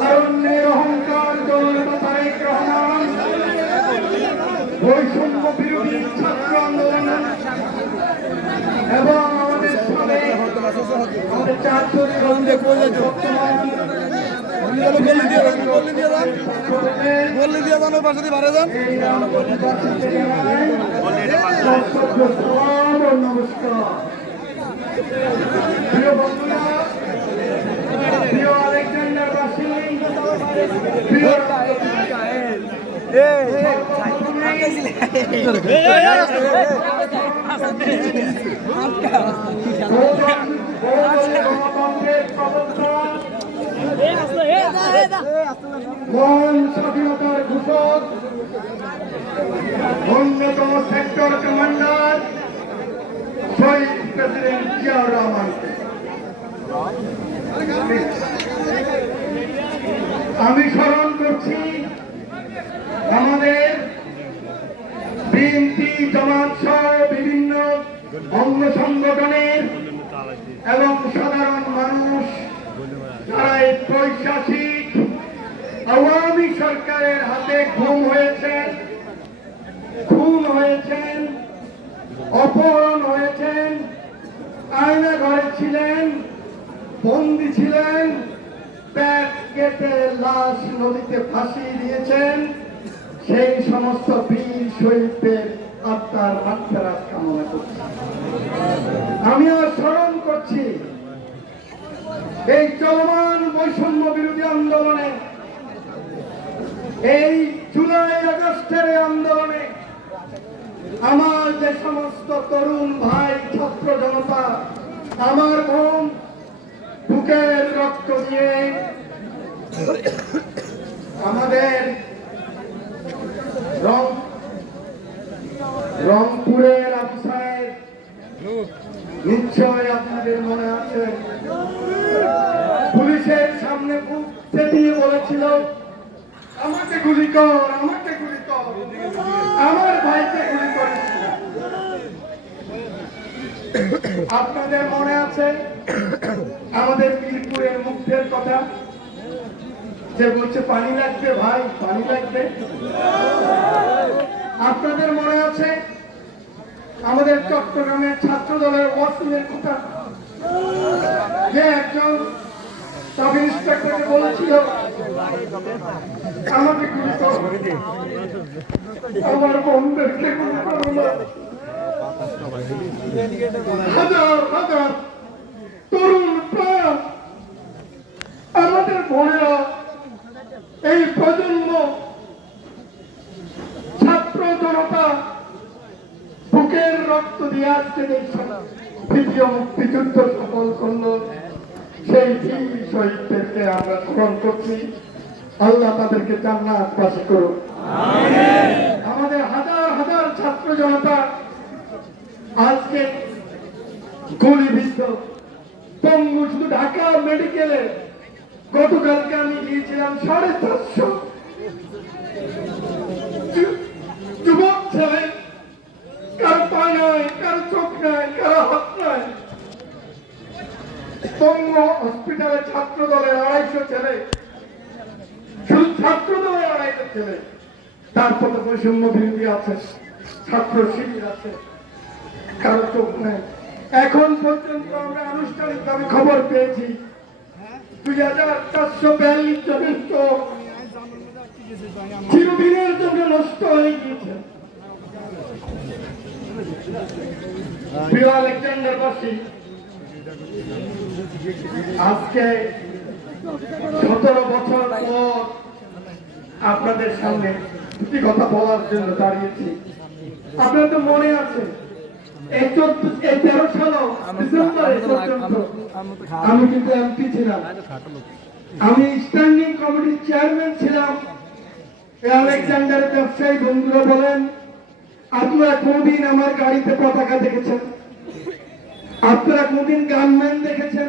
কারণের অহংকার দৌলতা তারেক রহমান বৈষম্য বিরোধী ছাত্র আন্দোলন এবং আমাদের সামনে আমাদের চারজনের বর্তমান বললি দিয়ে জানো পাশে দিয়ে বাড়ে যান নমস্কার মহান স্বাধীনতার ঘোষক, অন্যতম সেক্টর কমান্ডার শহীদ প্রেসিডেন্ট জিয়াউর রহমানকে আমি স্মরণ করছি আমাদের বিএনপি জামাত সহ বিভিন্ন অঙ্গ সংগঠনের এবং সাধারণ মানুষ যারা এই পৈশাচিক আওয়ামী সরকারের হাতে ঘুম হয়েছেন খুন হয়েছেন, অপহরণ হয়েছেন, আয়না ঘরে ছিলেন, বন্দি ছিলেন, প্যাট কেটে লাশ নদীতে ফাঁসিয়ে দিয়েছেন। সেই সমস্ত বীর শহীদদের আত্মার মাত্রার কামনা করছি। আমি আর স্মরণ করছি এই চলমান বৈষম্য বিরোধী আন্দোলনে, এই জুলাই আগস্টের আন্দোলনে আমার যে সমস্ত তরুণ ভাই, ছাত্র জনতা, আমার বোন বুকের রক্ত দিয়ে আমাদের রং, রংপুরের আফসায় নিশ্চয় আপনাদের মনে আছে পুলিশের সামনে চেপিয়ে বলেছিল, আমাকে গুলি কর, আমাকে গুলি কর। আমার ভাইকে গুলি আপনাদের মনে আছে আমাদের মিরপুরের মুখের কথা? যে বলছে, পানি লাগবে ভাই, পানি লাগবে। আপনাদের মনে আছে আমাদের চট্টগ্রামের ছাত্র দলের ওয়াসিমের কথা? যে একজন সাব ইন্সপেক্টরকে বলেছিল, আমাকে গুলি আমার গুলি করো না। হাজার হাজার তরুণ প্রাণ আমাদের বোনেরা এই প্রজন্ম ছাত্র জনতা বুকের রক্ত দিয়ে আজকে এই দ্বিতীয় মুক্তিযুদ্ধ সফল করল। সেই বীর শহীদদেরকে আমরা স্মরণ করছি। আল্লাহ তাদেরকে জান্নাত পাশ করুন আমাদের হাজার হাজার ছাত্র জনতা আজকে গুলিবিদ্ধ। পঙ্গু শুধু ঢাকা মেডিকেলে গতকালকে আমি গিয়েছিলাম সাড়ে চারশো যু- যুবক ছেলে কারও পা নাই কারও চোখ নাই কারও হাত নাই বঙ্গ হসপিটালে ছাত্র দলের আড়াইশো ছেলে। শুধু ছাত্র দলের আড়াইশো ছেলে। তারপরে বৈষম্য বিরোধী আছে, ছাত্র শিবির আছে, কারও চোখ নেই। এখন পর্যন্ত আমরা আনুষ্ঠানিকভাবে খবর পেয়েছি, দুই হাজার চারশো বিয়াল্লিশ জনের চোখ চিরদিনের জন্য নষ্ট হয়ে গিয়েছে। প্রিয় আলেকজান্ডারবাসী আজকে সতেরো বছর পর আপনাদের সামনে দুটি কথা বলার জন্য দাঁড়িয়েছি। আপনার তো মনে আছে আমি কিন্তু আমি স্ট্যান্ডিং কমিটির চেয়ারম্যান ছিলাম। বন্ধুরা আমার গাড়িতে পতাকা দেখেছেন? আপনারা কোনদিন গানম্যান দেখেছেন?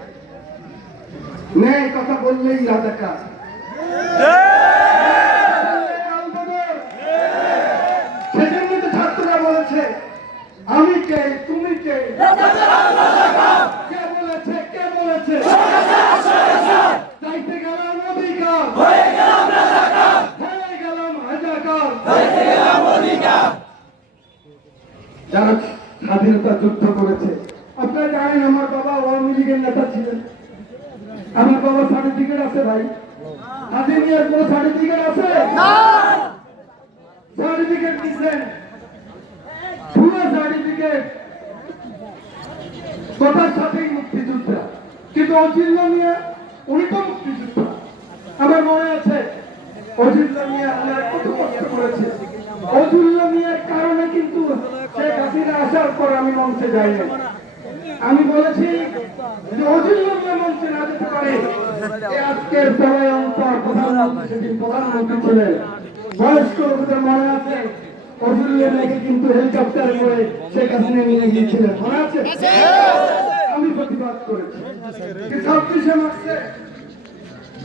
ন্যায় কথা বললেই রাজাকার। সেজন্য তো ছাত্ররা বলেছে আমি কে তুমি কে? কে বলেছে কে বলেছে? চাইতে গেলাম অধিকার। হয়ে গেলাম হাজাকার যারা স্বাধীনতা যুদ্ধ করেছে আপনারা জানেন আমার বাবা আওয়ামী লীগের নেতা ছিলেন। আমার বাবা সার্টিফিকেট আছে ভাই। স্বাধীনিয়ার কোনো সার্টিফিকেট আছে? সার্টিফিকেট দিচ্ছেন। পুরো সার্টিফিকেট কথার সাথেই মুক্তিযোদ্ধা। কিন্তু অজিল্য নিয়ে উনি তো মুক্তিযোদ্ধা। আমার মনে আছে অজিল্য নিয়ে আমরা কত কষ্ট করেছে। অজিল্য নিয়ে কারণে কিন্তু শেখ হাসিনা আসার পর আমি মঞ্চে যাই না আমি বলেছি যে অজিল্য নিয়ে মঞ্চে না যেতে পারে। আজকের প্রলয়ঙ্কর প্রধানমন্ত্রী প্রধানমন্ত্রী ছিলেন, বয়স্ক লোকদের মনে আছে? কিন্তু হেলিকপ্টার করে শেখ হাসিনা নিয়ে গিয়েছিলেন। মনে আছে? আমি প্রতিবাদ করেছি। ছাব্বিশে মার্চে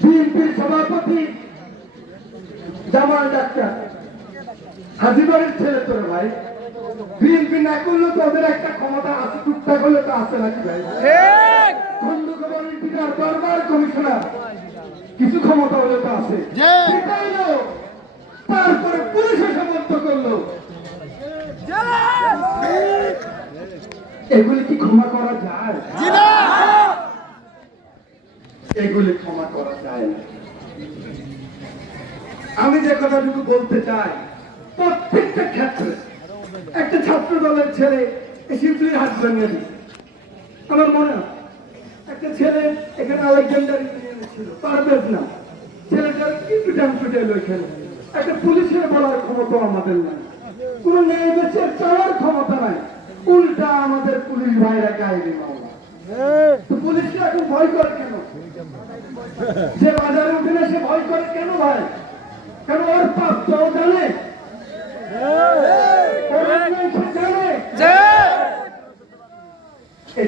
বিএনপির সভাপতি জামাল ডাক্তার, হাজিবাড়ির ছেলে তোর ভাই বিএনপি না করলে তো ওদের একটা ক্ষমতা আছে টুকটাক হলে তো আছে নাকি ভাই? দরবার কমিশনার। কিছু ক্ষমতা হলে তো আছে। তারপরে পুলিশ বন্ধ করল। এগুলি কি ক্ষমা করা যায়? এগুলি ক্ষমা করা যায় না। আমি যে কথাটুকু বলতে চাই প্রত্যেকটা ক্ষেত্রে একটা ছাত্র দলের ছেলে হাত ভেঙে দিচ্ছে আমার মনে হয় একটা ছেলে এখানে আলেকজান্ডার ইউনিয়নে ছিল পারবেজ না। ছেলেটার কি পিটান পিটাইল একটা পুলিশের বলার ক্ষমতা আমাদের নাই। কোন ন্যায় চাওয়ার ক্ষমতা নাই। উল্টা আমাদের পুলিশ ভাইরা গায়ে মামলা। পুলিশকে এখন ভয় করে কেন? যে বাজারে উঠে সে ভয় করে কেন ভাই? কেন ওর পাপ তো ও জানে ওর অন্যায় সে জানে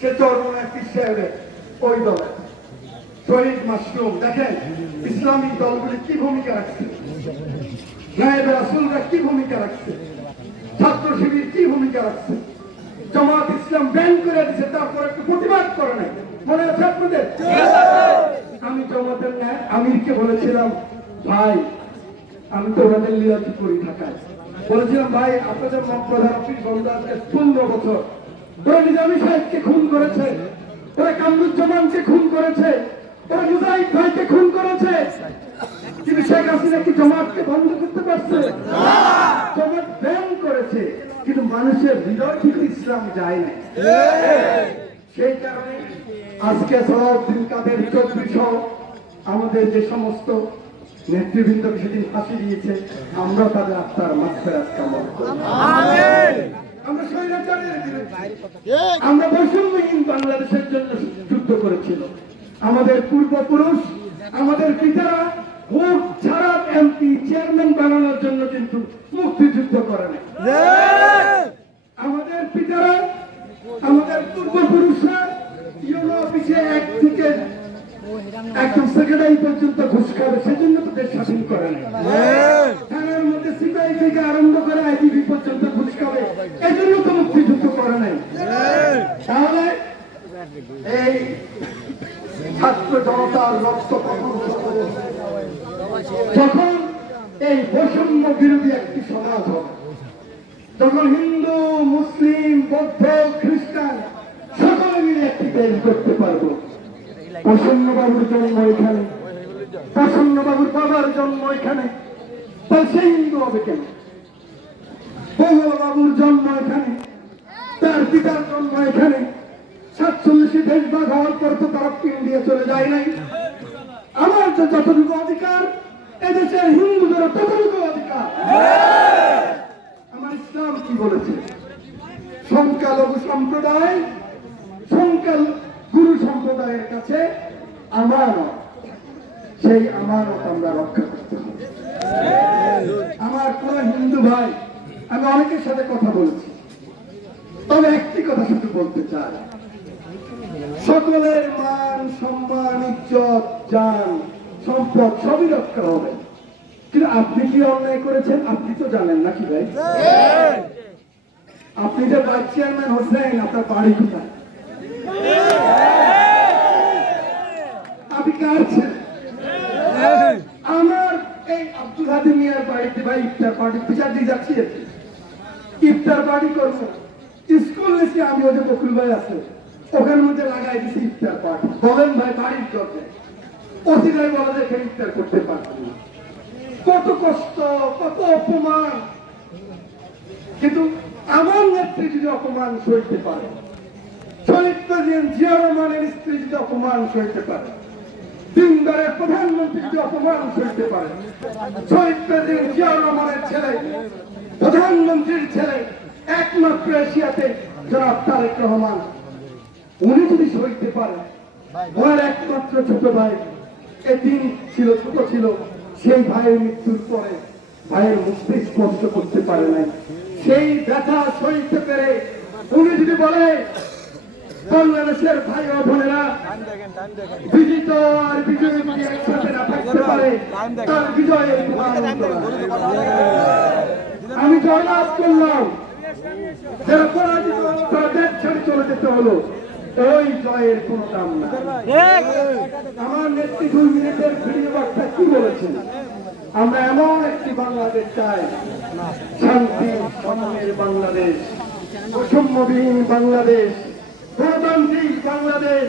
সে চরমনায় পিছিয়ে ওই দলে শহীদ মাসরুম দেখেন ইসলামিক দলগুলি কি ভূমিকা রাখছে? নায়েব রাসুলরা কি ভূমিকা রাখছে? ছাত্র শিবির কি ভূমিকা রাখছে? জামাত ইসলাম ব্যান করে দিছে, তারপর একটু প্রতিবাদ করে নাই। মনে আছে আপনাদের? আমি জামাতের ন্যায় আমিরকে বলেছিলাম, ভাই, আমি তো ওনাদের লিয়াজি করি ঢাকায়। বলেছিলাম, ভাই, আপনাদের মত প্রধান অফিস বন্ধ আজকে পনেরো বছর। ওরা নিজামী সাহেবকে খুন করেছে ওরা কামরুজ্জামানকে খুন করেছে ওরা মুজাহিদ ভাইকে খুন করেছে। কিন্তু শেখ হাসিনা কি জমাতকে বন্ধ করতে পারছে? জমাত ব্যান করেছে, কিন্তু মানুষের হৃদয় থেকে ইসলাম যায় না সেই কারণে আজকে সলাউদ্দিন কাদের সহ আমাদের যে সমস্ত নেতৃবৃন্দ সেদিন ফাঁসি দিয়েছে, আমরা তাদের আত্মার মাত্রার কামনা করি। আমরা স্বৈরাচারের বিরুদ্ধে আমরা বৈষম্যহীন বাংলাদেশের জন্য যুদ্ধ করেছিল। আমাদের পূর্বপুরুষ আমাদের পিতারা ভোট ছাড়া এমপি চেয়ারম্যান বানানোর জন্য কিন্তু মুক্তিযুদ্ধ করে আমাদের পিতারা আমাদের পূর্বপুরুষরা ইউনো অফিসে এক থেকে একদম সেক্রেটারি পর্যন্ত ঘুষ খাবে সেজন্য তো দেশ স্বাধীন করে নাই থানার মধ্যে সিপাহী থেকে আরম্ভ করে আইজিপি পর্যন্ত ঘুষ খাবে এজন্য তো মুক্তিযুদ্ধ করে নাই তাহলে এই ছাত্র জনতার রক্ত কখন যখন এই বৈষম্য বিরোধী একটি সমাজ হবে যখন হিন্দু মুসলিম বৌদ্ধ খ্রিস্টান সকলে মিলে একটি দেশ করতে পারব প্রসন্ন বাবুর জন্ম এখানে প্রসন্ন বাবুর বাবার জন্ম এখানে তা সে হিন্দু হবে কেন? বাবুর জন্ম এখানে, তার পিতার জন্ম এখানে। সাতচল্লিশে দেশ ভাগ হওয়ার পর তো তারা ইন্ডিয়া চলে যায় নাই। আমার তো যতটুকু অধিকার, এদেশের হিন্দুদের ততটুকু অধিকার। আমার ইসলাম কি বলেছে? সংখ্যালঘু সম্প্রদায়, সংখ্যাল, গুরু সম্প্রদায়ের কাছে আমানত। সেই আমানত আমরা রক্ষা করতে হবে আমার কোন হিন্দু ভাই, আমি অনেকের সাথে কথা বলেছি। তবে একটি কথা শুধু বলতে চাই। সকলের মান, সম্মান, ইজ্জত, জান, সম্পদ সবই রক্ষা হবে। কিন্তু আপনি কি অন্যায় করেছেন? আপনি তো জানেন নাকি ভাই? আপনি যে ভাইস চেয়ারম্যান হোসেন, আপনার বাড়ি কোথায়? আপনি কার ছেলে? এই আব্দুল হাদিম মিয়ার বাড়িতে ভাই ইফতার পার্টি দিয়ে যাচ্ছি। ইফতার পার্টি স্কুল আমি ওদের বকুল ভাই আছে। ওখানের মধ্যে লাগাই দিছি ইফতার পার্টি। বলেন ভাই, বাড়ির বলা এখানে ইফতার করতে কত কষ্ট, কত অপমান। কিন্তু আমার নেত্রী যদি অপমান সইতে পারে, শহীদ প্রেসিডেন্ট জিয়া রহমানের স্ত্রী যদি অপমান সইতে পারে দিনদারের প্রধানমন্ত্রী যদি অপমান সইতে পারে শহীদ প্রেসিডেন্ট জিয়া ছেলে, প্রধানমন্ত্রীর ছেলে, একমাত্র এশিয়াতে জনাব তারেক রহমান। উনি যদি সইতে পারে, ওনার একমাত্র ছোট ভাই, এদিন ছিল, ছোট ছিল, সেই ভাইয়ের মৃত্যুর পরে ভাইয়ের মুক্তি স্পর্শ করতে পারে নাই। সেই ব্যথা সইতে পেরে উনি যদি বলে বাংলাদেশের ভাই ও বোনেরা বিজিত আর বিজয় একসাথে না থাকতে পারে তার বিজয়ের। আমি জয়লাভ করলাম যারা পরাজিত দেশ ছেড়ে চলে যেতে হলো ওই জয়ের কোনো দাম না আমার নেত্রী দুই মিনিটের ভিডিও বার্তা কি বলেছেন আমরা এমন একটি বাংলাদেশ চাই শান্তি সম্মানের বাংলাদেশ বৈষম্যবিহীন বাংলাদেশ গণতান্ত্রিক বাংলাদেশ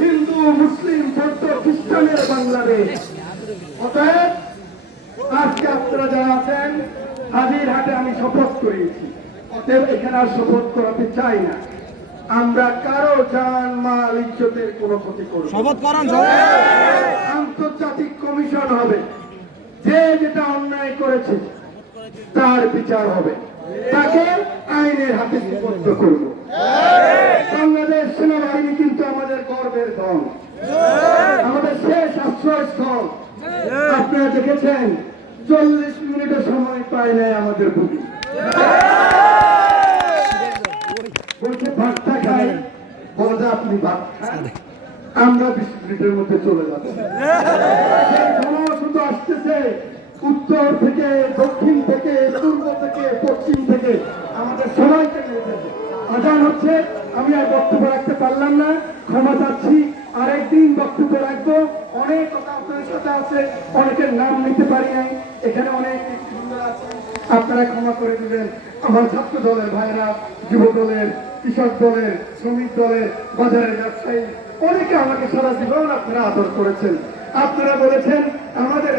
হিন্দু মুসলিম বৌদ্ধ খ্রিস্টানের বাংলাদেশ। অতএব আজকে আপনারা যারা আছেন হাজির হাটে আমি শপথ করিয়েছি। অতএব এখানে আর শপথ করাতে চাই না। আমরা কারও জান মাল ইজ্জতের কোনো ক্ষতি করব শপথ করান আন্তর্জাতিক কমিশন হবে। যে যেটা অন্যায় করেছে তার বিচার হবে। তাকে আইনের হাতে সুপর্দ করব। বাংলাদেশ সেনাবাহিনী কিন্তু আমাদের গর্বের দল আমাদের শেষ আশ্রয়স্থল আপনারা দেখেছেন, চল্লিশ মিনিটের সময় পায় নাই আমাদের বুকি উত্তর থেকে, দক্ষিণ থেকে, পূর্ব থেকে, পশ্চিম থেকে। আমাদের সবাইকে নিয়ে যাবে। আজান হচ্ছে, আমি আর বক্তব্য রাখতে পারলাম না। ক্ষমা চাচ্ছি, আরেকদিন বক্তব্য রাখব। অনেক কথা সাথে আছে, অনেকের নাম নিতে পারি নাই। এখানে অনেক আপনারা ক্ষমা করে দিবেন। আমার ছাত্র দলের ভাইরা যুব দলের, কৃষক দলের, শ্রমিক দলের, বাজারের ব্যবসায়ী, অনেকে আমাকে সারা জীবন আপনারা আদর করেছেন। আপনারা বলেছেন আমাদের।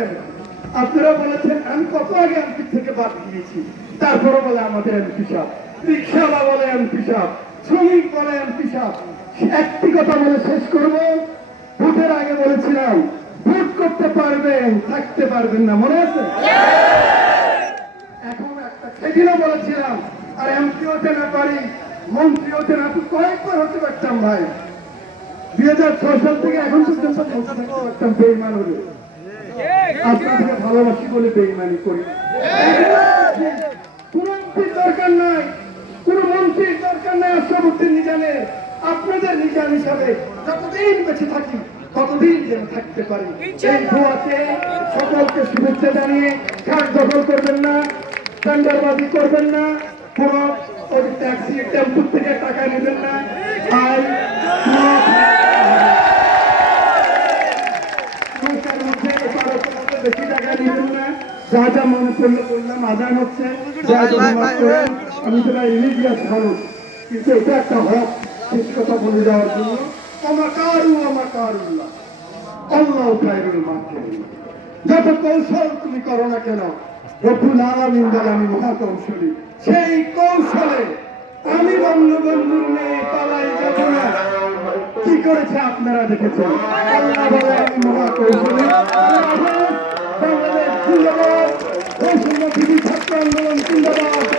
আপনারা বলেছেন আমি কত আগে এমপি থেকে বাদ দিয়েছি। তারপরে বলে আমাদের এমপি সাহেব রিক্সাওয়ালা বলে এমপি সাহেব শ্রমিক বলে এমপি সাহেব একটি কথা বলে শেষ করব। ভোটের আগে বলেছিলাম ভোট করতে পারবেন থাকতে পারবেন না মনে আছে? এখন একটা সেদিনও বলেছিলাম আর এমপি হতে না পারি মন্ত্রী হতে না কয়েকবার হতে পারতাম ভাই। দুই হাজার ছয় সাল থেকে এখন পর্যন্ত পারতাম বেইমান হলে আপনাদের ভালোবাসি বলে বেইমানি করি। কোন দরকার নাই। কোন মন্ত্রীর দরকার নাই আশরাফুদ্দিন নিজানের আপনাদের নিজান হিসাবে যতদিন বেঁচে থাকি ততদিন যেন থাকতে পারি। এই সকলকে শুভেচ্ছা জানিয়ে ঘাট দখল করবেন না টেন্ডারবাজি করবেন না কোন ওই ট্যাক্সি টেম্পু থেকে টাকা নেবেন না। আর বেশি টাকা নেবেন না। যার যা মনে পড়ল বললাম আজান হচ্ছে। আমি সেটা ইলিজিয়াস মানুষ। কিন্তু এটা একটা হক শেষ কথা বলে যাওয়ার জন্য আমাকারু আমাকারুল্লাহ আল্লাহ খায়রুল মাকিরিন যত কৌশল তুমি করো না কেন, রব্বুল আলামিন আমি মহা কৌশলী সেই কৌশলে আমি বন্ধু বন্ধুর মেয়ে পালাই যাব না। কি করেছে আপনারা দেখেছেন? আল্লাহ বলে আমি মহা কৌশলী বাংলাদেশ জিন্দাবাদ। ছাত্র আন্দোলন জিন্দাবাদ।